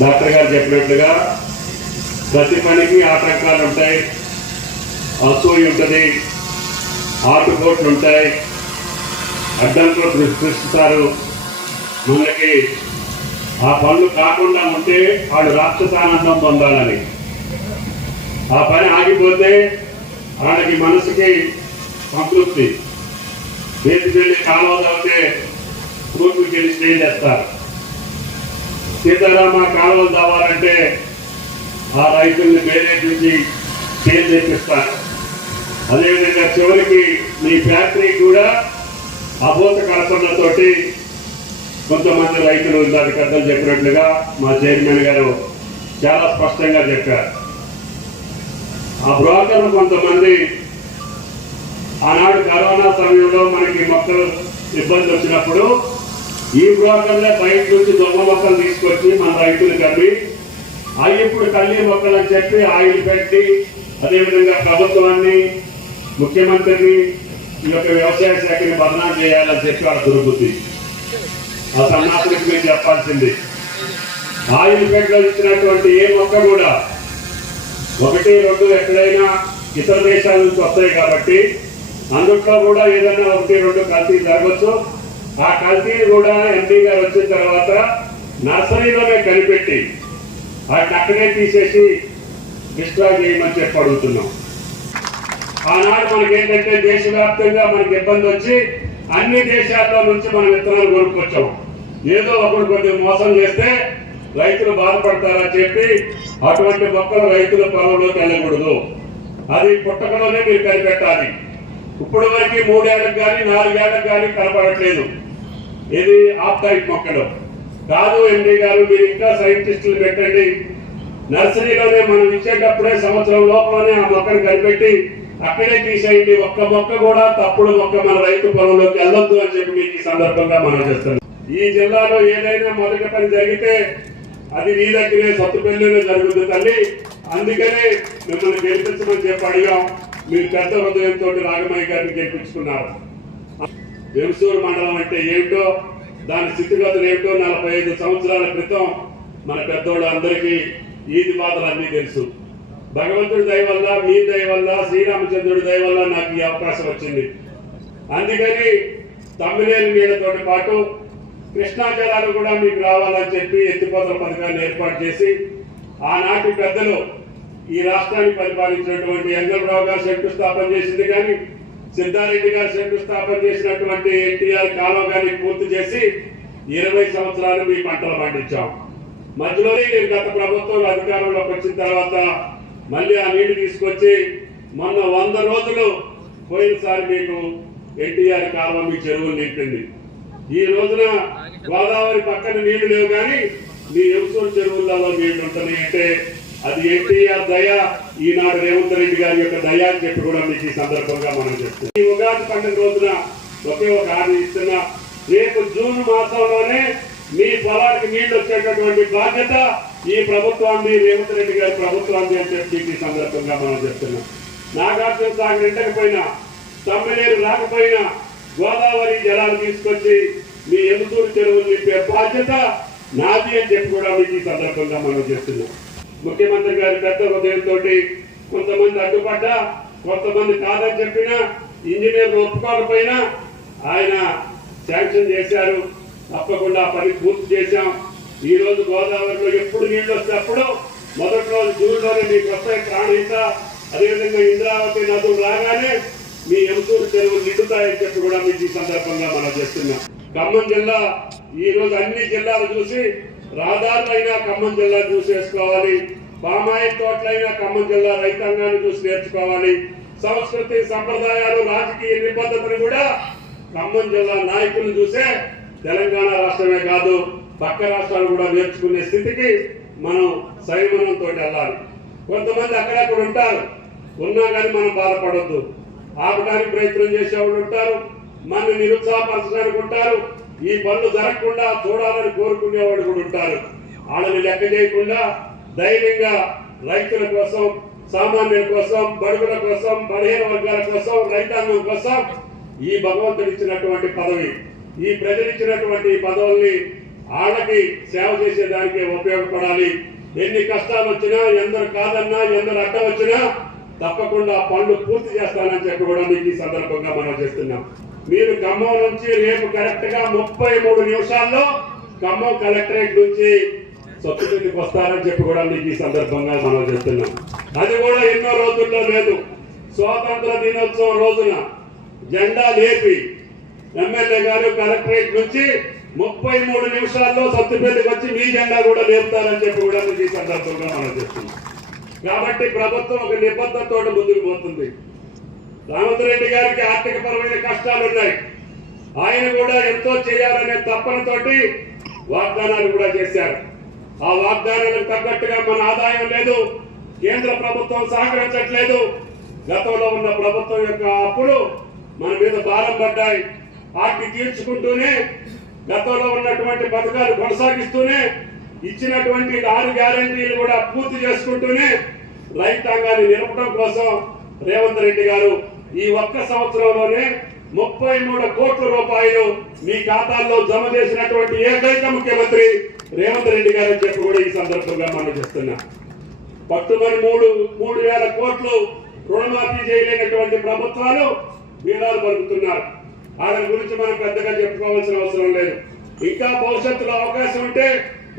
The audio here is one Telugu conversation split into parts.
డాక్టర్ గారు చెప్పినట్లుగా ప్రతి పనికి ఆటంకాలు ఉంటాయి, అసూయ ఉంటుంది, ఆటుపోట్లు ఉంటాయి, అడ్డంకులు సృష్టిస్తారు. మనకి ఆ పనులు కాకుండా ఉంటే వాడు రాక్షసానందం పొందాలని, ఆ పని ఆగిపోతే వాళ్ళకి మనసుకి సంతృప్తి. చేతికి వెళ్ళి కాలువ తవ్వితే తూర్పుకి వెళ్ళి స్టే చేస్తారు. సీతారామ కాలువలు తవ్వాలంటే ఆ రైతుల్ని వేరే నుంచి స్టే చేపిస్తారు. అదేవిధంగా చివరికి మీ ఫ్యాక్టరీ కూడా అభూత కల్పనలతోటి కొంతమంది రైతులు దాని కథలు చెప్పినట్లుగా మా చైర్మన్ గారు చాలా స్పష్టంగా చెప్పారు. ఆ బ్రోకర్లు కొంతమంది ఆనాడు కరోనా సమయంలో మనకి మొక్కలు ఇబ్బంది వచ్చినప్పుడు ఈ బ్రోకర్లే బయట నుంచి దొంగ మొక్కలు తీసుకొచ్చి మన రైతులకు అమ్మి అవి ఇప్పుడు కల్లి మొక్కలు అని చెప్పి ఆయిల్ పెట్టి అదేవిధంగా ప్రభుత్వాన్ని, ముఖ్యమంత్రిని, ఈ యొక్క వ్యవసాయ శాఖని బదనాం చేయాలని చెప్పి వాళ్ళ దుర్బుద్ధి. ఆ సన్నాసులకు మీరు చెప్పాల్సింది, ఆయిల్ పెట్లో ఇచ్చినటువంటి ఏ మొక్క కూడా 1-2 ఎక్కడైనా ఇతర దేశాల నుంచి వస్తాయి కాబట్టి అందుట్లో కూడా ఏదైనా 1-2 కల్తీ జరగచ్చు. ఆ కల్తీని కూడా ఎంపీ గారు వచ్చిన తర్వాత నర్సరీలోనే కనిపెట్టి వాటిని అక్కడే తీసేసి డిస్ట్రాయ్ చేయమని చెప్పి అడుగుతున్నాం. ఆనాడు మనకేంటంటే దేశవ్యాప్తంగా మనకి ఇబ్బంది వచ్చి అన్ని దేశాల్లో నుంచి మనం విత్తనాలు కొనుక్కొచ్చాం. ఏదో ఒకటి కొద్దిగా మోసం చేస్తే రైతులు బాధపడతారని చెప్పి అటువంటి మొక్కలు రైతుల పొలంలోకి వెళ్ళకూడదు. అది పుట్టకలోనే మీరు కనిపెట్టాలి. ఇప్పుడు వరకు 3 ఏళ్లకు కానీ 4 ఏళ్లకు కానీ కనపడట్లేదు. ఇది ఆప్టైప్ మొక్కలు కాదు. ఎంపీ గారు మీరు ఇంకా సైంటిస్టులు పెట్టండి. నర్సరీలోనే మనం ఇచ్చేటప్పుడే సంవత్సరం లోపలనే ఆ మొక్కను కనిపెట్టి అక్కడే తీసేయండి. ఒక్క మొక్క కూడా తప్పుడు మొక్క మన రైతు పొలంలోకి వెళ్ళొద్దు అని చెప్పి మీకు ఈ సందర్భంగా మనం చేస్తున్నాం. ఈ జిల్లాలో ఏదైనా మొదటి పని జరిగితే అది నీ దగ్గరే సత్తుపల్లిలో జరుగుతుంది తల్లి. అందుకనే మిమ్మల్ని గెలిపించమని చెప్పి అడిగాం. మీరు పెద్ద హృదయంతో రాగమయ్య గారిని గెలిపించుకున్నారు. వెంసూరు మండలం అంటే ఏమిటో, దాని స్థితిగతులు ఏమిటో 45 సంవత్సరాల క్రితం మన పెద్దోళ్ళు అందరికీ ఈది బాధలు అన్నీ తెలుసు. భగవంతుడి దయ వల్ల, మీ దయ వల్ల, శ్రీరామచంద్రుడి దయ వల్ల నాకు ఈ అవకాశం వచ్చింది. అందుకని తమ్మినేని నీళ్లతో పాటు కృష్ణా జలాలు కూడా మీకు రావాలని చెప్పి ఎత్తిపోతల పథకాన్ని ఏర్పాటు చేసి ఆనాటి పెద్దలు ఈ రాష్ట్రాన్ని పరిపాలించినటువంటి ఎంగళరావు గారు శంకుస్థాపన చేసింది కానీ, సిద్ధారెడ్డి గారు శంకుస్థాపన చేసినటువంటి ఎన్టీఆర్ కాలువ కానీ పూర్తి చేసి 20 సంవత్సరాలు మీ పంటలు పండించాం. మధ్యలోనే నేను గత ప్రభుత్వం అధికారంలోకి వచ్చిన తర్వాత మళ్ళీ ఆ నీళ్లు తీసుకొచ్చి మొన్న 100 రోజులు పోయినసారి మీకు ఎన్టీఆర్ కాలువ మీ చెరువులు నింపింది. ఈ రోజున గోదావరి పక్కన నీళ్లు లేవు కానీ మీ ఎవసూరు చెరువులలో నీళ్లు ఉంటున్నాయి అంటే అది ఎన్టీఆర్ దయ, ఈనాడు రేవంత్ రెడ్డి గారి యొక్క దయ అని చెప్పి కూడా మీకు ఈ సందర్భంగా మనం చెప్తున్నాం. ఈ ఉగాది పండుగ రోజున ఒకే ఒక హామీ ఇస్తున్నా, రేపు జూన్ మాసంలోనే మీ పొలానికి నీళ్లు వచ్చేటటువంటి బాధ్యత ఈ ప్రభుత్వాన్ని, రేవంత్ రెడ్డి గారి ప్రభుత్వాన్ని అని చెప్పి ఈ సందర్భంగా మనం చెప్తున్నాం. నాగార్జున సాగర్ ఎండకపోయినా, తమ్మినేరు రాకపోయినా గోదావరి జలాలు తీసుకొచ్చి మీ ఎముతూరు చెరువులు నింపే బాధ్యత నాది అని చెప్పి కూడా మీకు ఈ సందర్భంగా మనం చేస్తున్నాం. ముఖ్యమంత్రి గారి పెద్ద హృదయంతో కొంతమంది అడ్డుపడ్డా, కొంతమంది కాదని చెప్పినా, ఇంజనీర్లు ఒప్పుకోకపోయినా ఆయన శాంక్షన్ చేశారు. తప్పకుండా పని పూర్తి చేశాం. ఈ రోజు గోదావరిలో ఎప్పుడు నీళ్లు వస్తే అప్పుడు మొదటి రోజు జూన్లోనే మీకు వస్తాయి ప్రాణహిత, అదేవిధంగా ఇంద్రావతి నదులు రాగానే మీ ఎముతూరు చెరువులు నిండుతాయని చెప్పి కూడా మీకు ఈ సందర్భంగా మనం చేస్తున్నాం. ఖమ్మం జిల్లా ఈ రోజు అన్ని జిల్లాలు చూసి, రహదారులైనా ఖమ్మం జిల్లా చూసేసుకోవాలి, పామాయిల్ తోటలైనా ఖమ్మం జిల్లా రైతాంగాన్ని చూసి నేర్చుకోవాలి, సంస్కృతి సంప్రదాయాలు రాజకీయ నిబద్ధతను కూడా ఖమ్మం జిల్లా నాయకులను చూసే తెలంగాణ రాష్ట్రమే కాదు పక్క రాష్ట్రాలు కూడా నేర్చుకునే స్థితికి మనం సంయమనంతో వెళ్ళాలి. కొంతమంది అక్కడక్కడ ఉంటారు, ఉన్నా కానీ మనం బాధపడొద్దు. ఆపడానికి ప్రయత్నం చేసేవాళ్ళు ఉంటారు, మన నిరుత్సాహపరచడానికి ఉంటారు, ఈ పనులు జరగకుండా చూడాలని కోరుకునేవాళ్ళు కూడా ఉంటారు. వాళ్ళని లెక్క చేయకుండా ధైర్యంగా రైతుల కోసం, సామాన్యుల కోసం, బడుగుల కోసం, బలహీన వర్గాల కోసం, రైతాంగం కోసం ఈ భగవంతుడు ఇచ్చినటువంటి పదవి, ఈ ప్రజలు ఇచ్చినటువంటి పదవుల్ని వాళ్ళకి సేవ చేసేదానికి ఉపయోగపడాలి. ఎన్ని కష్టాలు వచ్చినా, ఎందరు కాదన్నా, ఎందరు అడ్డం వచ్చినా తప్పకుండా పనులు పూర్తి చేస్తానని చెప్పి కూడా మీకు ఈ సందర్భంగా మనం చేస్తున్నాం. మీరు ఖమ్మం నుంచి రేపు కరెక్ట్ గా 33 నిమిషాల్లో ఖమ్మం కలెక్టరేట్ నుంచి సొత్తుపల్లికి వస్తారని చెప్పి కూడా మీకు ఈ సందర్భంగా మనం చేస్తున్నాం. అది కూడా ఎన్నో రోజుల్లో లేదు. స్వాతంత్ర దినోత్సవం రోజున జెండా లేపి ఎమ్మెల్యే గారు కలెక్టరేట్ నుంచి 33 నిమిషాల్లో సత్తుపల్లికి వచ్చి మీ జెండా కూడా లేపుతారని చెప్పి కూడా మీకు ఈ సందర్భంగా మనం చేస్తున్నాం. కాబట్టి ప్రభుత్వం ఒక నిబద్ధతతో ముందుకు పోతుంది. రేవంత్ రెడ్డి గారికి ఆర్థిక పరమైన కష్టాలు ఉన్నాయి. ఆయన కూడా ఎంతో చేయాలనే తపనతోటి వాగ్దానాలు కూడా చేశారు. ఆ వాగ్దానాలకు తగ్గట్టుగా మన ఆదాయం లేదు, కేంద్ర ప్రభుత్వం సహకరించట్లేదు. గతంలో ఉన్న ప్రభుత్వం యొక్క అప్పులు మన మీద భారం పడ్డాయి. వాటిని తీర్చుకుంటూనే గతంలో ఉన్నటువంటి పథకాలు కొనసాగిస్తూనే ఇచ్చినటువంటి 6 గ్యారెంటీలు కూడా పూర్తి చేసుకుంటూనే రైతాంగాన్ని నిలపడం కోసం రేవంత్ రెడ్డి గారు ఈ ఒక్క సంవత్సరంలోనే 33 కోట్ల రూపాయలు మీ ఖాతాల్లో జమ చేసినటువంటి ఏకైక ముఖ్యమంత్రి రేవంత్ రెడ్డి గారు అని చెప్పి కూడా ఈ సందర్భంగా మనం చేస్తున్నాం. పట్టుమని 3,000 కోట్లు రుణమాఫీ చేయలేనటువంటి ప్రభుత్వాలు వీరాలు పలుకుతున్నారు. వాటి గురించి మనం పెద్దగా చెప్పుకోవాల్సిన అవసరం లేదు. ఇంకా భవిష్యత్తులో అవకాశం ఉంటే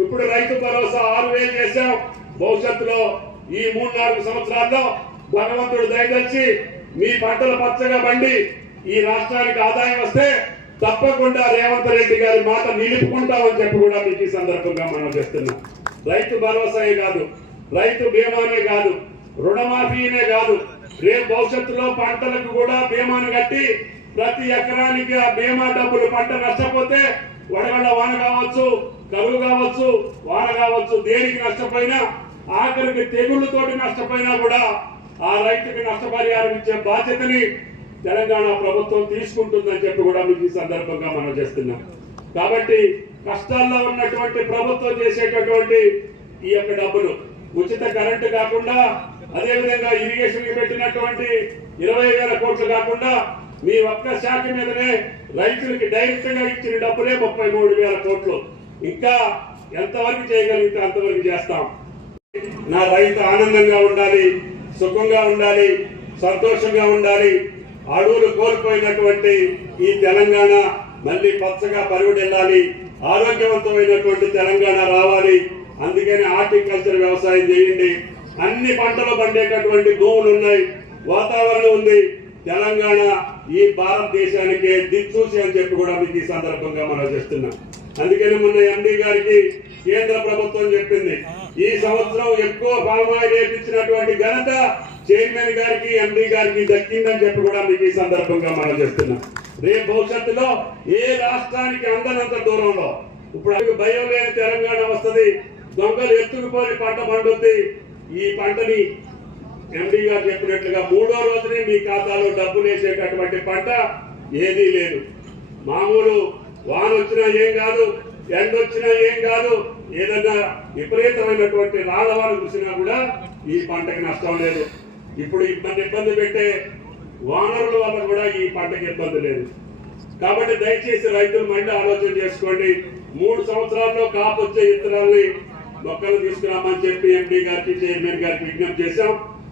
ఇప్పుడు రైతు భరోసా 6,000 చేశాం. భవిష్యత్తులో ఈ 3-4 సంవత్సరాల్లో భగవంతుడు దయదలిచి మీ పంటలు పచ్చగా పండి ఈ రాష్ట్రానికి ఆదాయం వస్తే తప్పకుండా రేవంత్ రెడ్డి గారి మాట నిలుపుకుంటామని చెప్పి కూడా మీకు ఈ సందర్భంగా మనం చేస్తున్నాం. రైతు భరోసాయే కాదు, రైతు బీమానే కాదు, రుణమాఫీనే కాదు, రేపు భవిష్యత్తులో పంటలకు కూడా బీమాను కట్టి ప్రతి ఎకరానికి ఆ బీమా డబ్బులు పంట నష్టపోతే వడగళ్ళ వాన కావచ్చు, కరువు కావచ్చు, వాన కావచ్చు, దేనికి నష్టపోయినా ఆఖరికి తెగుళ్లతోటి నష్టపోయినా కూడా ఆ రైతుకి నష్టపరిహారం ఇచ్చే బాధ్యతని తెలంగాణ ప్రభుత్వం తీసుకుంటుందని చెప్పి కూడా మీకు ఈ సందర్భంగా మనం చేస్తున్నాం. కాబట్టి కష్టాల్లో ఉన్నటువంటి ప్రభుత్వం చేసేటటువంటి ఈ యొక్క డబ్బులు ఉచిత కరెంటు కాకుండా, అదేవిధంగా ఇరిగేషన్ కి పెట్టినటువంటి 20,000 కోట్లు కాకుండా మీ ఒక్క శాఖ మీదనే రైతులకి డైరెక్ట్ గా ఇచ్చిన డబ్బులే 33,000 కోట్లు. ఇంకా ఎంతవరకు చేయగలిగితే అంతవరకు చేస్తాం. నా రైతు ఆనందంగా ఉండాలి, సుఖంగా ఉండాలి, సంతోషంగా ఉండాలి. అడవులు కోల్పోయినటువంటి ఈ తెలంగాణ మళ్ళీ పచ్చగా పరివిడెళ్ళాలి, ఆరోగ్యవంతమైనటువంటి తెలంగాణ రావాలి. అందుకని హార్టికల్చర్ వ్యవసాయం చేయండి. అన్ని పంటలు పండేటటువంటి భూములు ఉన్నాయి, వాతావరణం ఉంది. తెలంగాణ ఈ భారతదేశానికి దిక్సూచి అని చెప్పి కూడా మీకు ఈ సందర్భంగా మనం చేస్తున్నాం. అందుకని మొన్న ఎండి గారికి కేంద్ర ప్రభుత్వం చెప్పింది, ఈ సంవత్సరం ఎక్కువ పామాయిల్ వేయించినటువంటి ఘనత చైర్మన్ గారికి, ఎండి గారికి దక్కిందని చెప్పి కూడా మీకు ఈ సందర్భంగా మనం చేస్తున్నాం. రేపు భవిష్యత్తులో ఏ రాష్ట్రానికి అందనంత దూరంలో ఇప్పుడు భయం లేని తెలంగాణ వస్తుంది. దొంగలు ఎత్తుకుపోయి పంట పండుద్ది. ఈ పంటని ఎండి గారు చెప్పినట్లుగా 3వ రోజునే మీ ఖాతాలో డబ్బులు వేసేటటువంటి పంట ఏదీ లేదు. మామూలు వాన వచ్చినా ఏం కాదు, ఎండ వచ్చినా ఏం కాదు, ఏదన్నా విపరీతమైనటువంటి రాళ్ళవారు చూసినా కూడా ఈ పంటకి నష్టం లేదు. ఇప్పుడు ఇబ్బంది పెట్టే వానరుల వల్ల కూడా ఈ పంటకి ఇబ్బంది లేదు. కాబట్టి దయచేసి రైతులు మళ్ళీ ఆలోచన చేసుకోండి. 3 సంవత్సరాల్లో కాపు వచ్చే ఇత్తనాల్ని మొక్కలు తీసుకురామని చెప్పి ఎండి గారికి, చైర్మన్ గారికి విజ్ఞప్తి చేశాం.